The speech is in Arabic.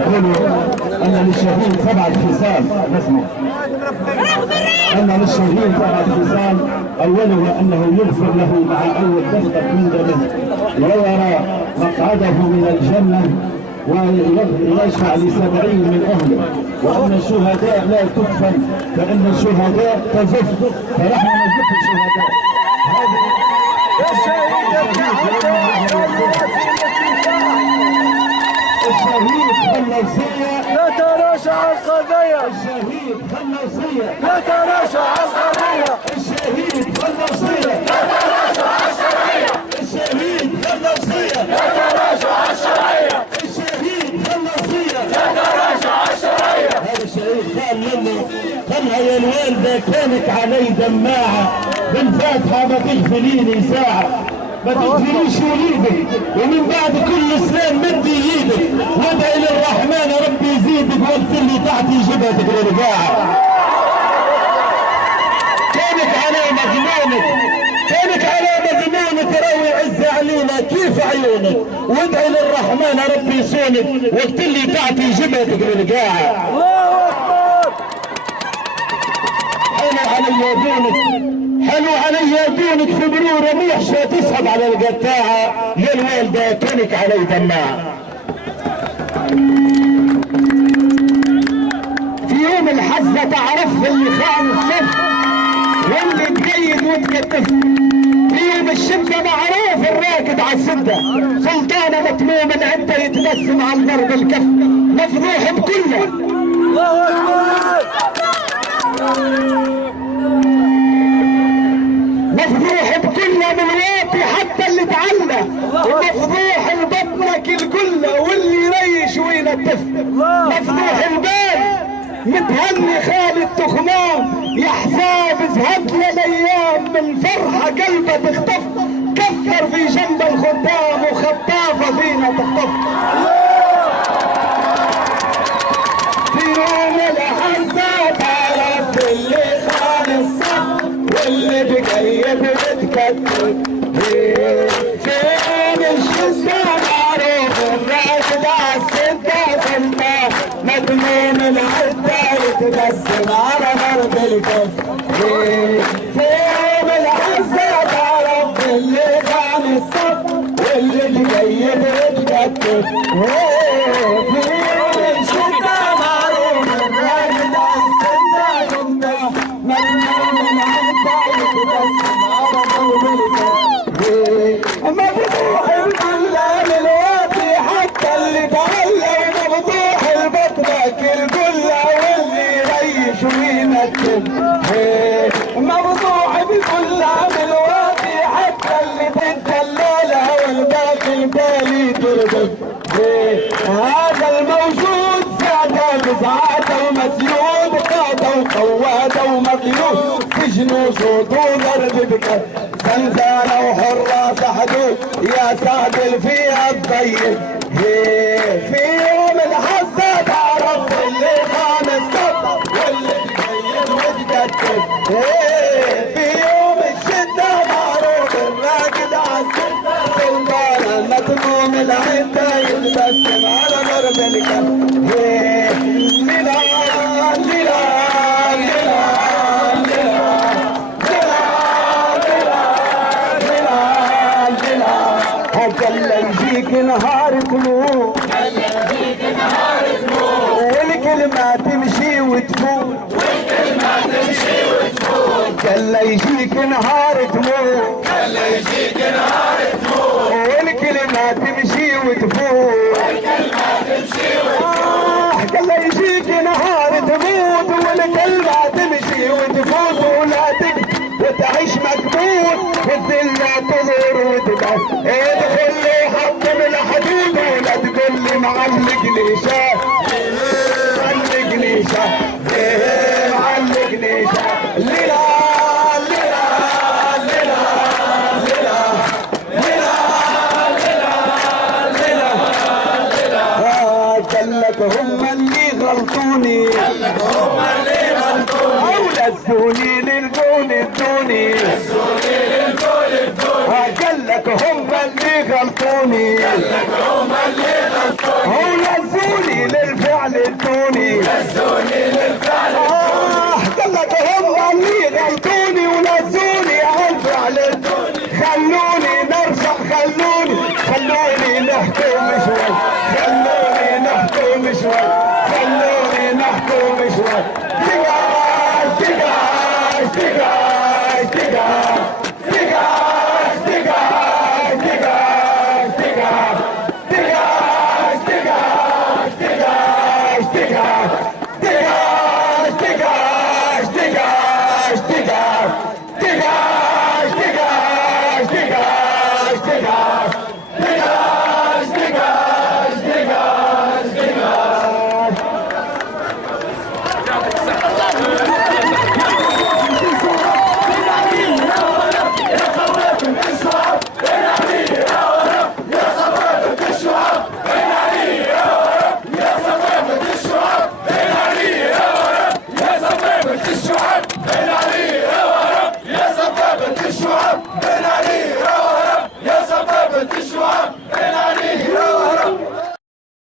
يقولوا أن للشهيد 7 خصال. نسمع أن للشهيد 7 خصال، أولها أنه يغفر له مع أول دفقة من دمه، ويرى مقعده من الجنة، ويشفع ل70 من أهله، وأن الشهداء لا تدفن، فإن الشهداء تزف، فنحن نزف الشهداء. الشهيد خلصية لا تراجع القضية. الشهيد خلصية لا تراجع القضية. الشهيد خلصية لا تراجع الشرعية. الشهيد خلصية لا تراجع الشرعية. الشهيد خلصية لا تراجع الشرعية. هذا الشهيد قال له قالها يا الوالدة كانت علي دماعة، بالفاتحة ما تغفليني ساعة، ما تغفليش وليدك، ومن بعد كل سلام مدي ايدك، وادعي للرحمن ربي يزيدك، واغفر لي تحت جبهتك للرجاعة. كانك على مظنونك، كانك على مظنونك، روي عز علينا كيف عيونك، وادعي للرحمن ربي يصونك، واغفر لي تحت جبهتك للرجاعة. الله أكبر. حلو علي دونك، حلو علي دونك في بروره محشة تسحب على القطاعة، يا الوالدة كانك علي دماعة. في يوم الحزة تعرف اللي خان الصف واللي تقيد وتكتف، في يوم الشدة معروف الراكد على السدة، سلطانة مطموم العدة يتبسم على الضرب الكف، مفضوح بكله. الله أكبر. مفضوح بكله من واطي حتى اللي تعلى، ومفضوح لبطنك الكله واللي يريش وينتف، مفضوح البال متهني خالد تخمام، يا حساب زهد الايام من فرحه قلبه تختف، كثر في جنب الخدام وخطافه فينا تخطف. في يوم الحزه تعرف اللي خان الصف واللي بقيب بتكتب، فين الشدة معروف الراكد عالسدة سلطة، مجنون العدة يتبسم على ضرب الكف، فين العزة تعرف اللي خان الصف واللي بقيب بتكتب، فين الشدة معروف الراكد عالسدة سلطة، مجنون مفتوح الكلام الواطي حتى اللي تعلم، مفتوح البطنك الكلة واللي يريش وينكب، مفتوح بالكلام الواطي حتى اللي تتدللها والباقي البالي تربك، هذا الموجود ساعته بساعته ومسيود، قاده وقواده ومقيود، سجن وصوت وضرب بكت، زنزانة وحراس حدود، يا سادل فيها الضيق، في يوم الحزة تعرف اللي خان الصف واللي بيجيب وتكتب، في يوم الشدة معروف الراكد عالسدة سلطانة، المطموم العدة يتبسم على ضرب الكف، هلا يجيك نهار تموت، والكلمة تمشي وتفوت، هلا يجيك نهار تموت، والكلمة تمشي وتفوت، هلا يجيك نهار تموت والكلمة تمشي وتفوت، ولا تكتب وتعيش مكبوت، والدنيا تظهر وتبقى، ادخل لي حطم الحدود ولا تقول لي معلقني شاه، معلقني شاه، معلقني شاه، ليلا ليلا ليلا ليلا ليلا ليلا ليلا، قالك هم اللي غلطوني، او لزوني للقول الدوني، قالك هم اللي غلطوني، او لزوني الدوني نزوني للفعل قلت هم اللي غلطوني ونزوني عالفعل الدوني خلوني نرجع خلوني نحكم شوي خلوني نحكم شوي خلوني نحكم شوي تقاش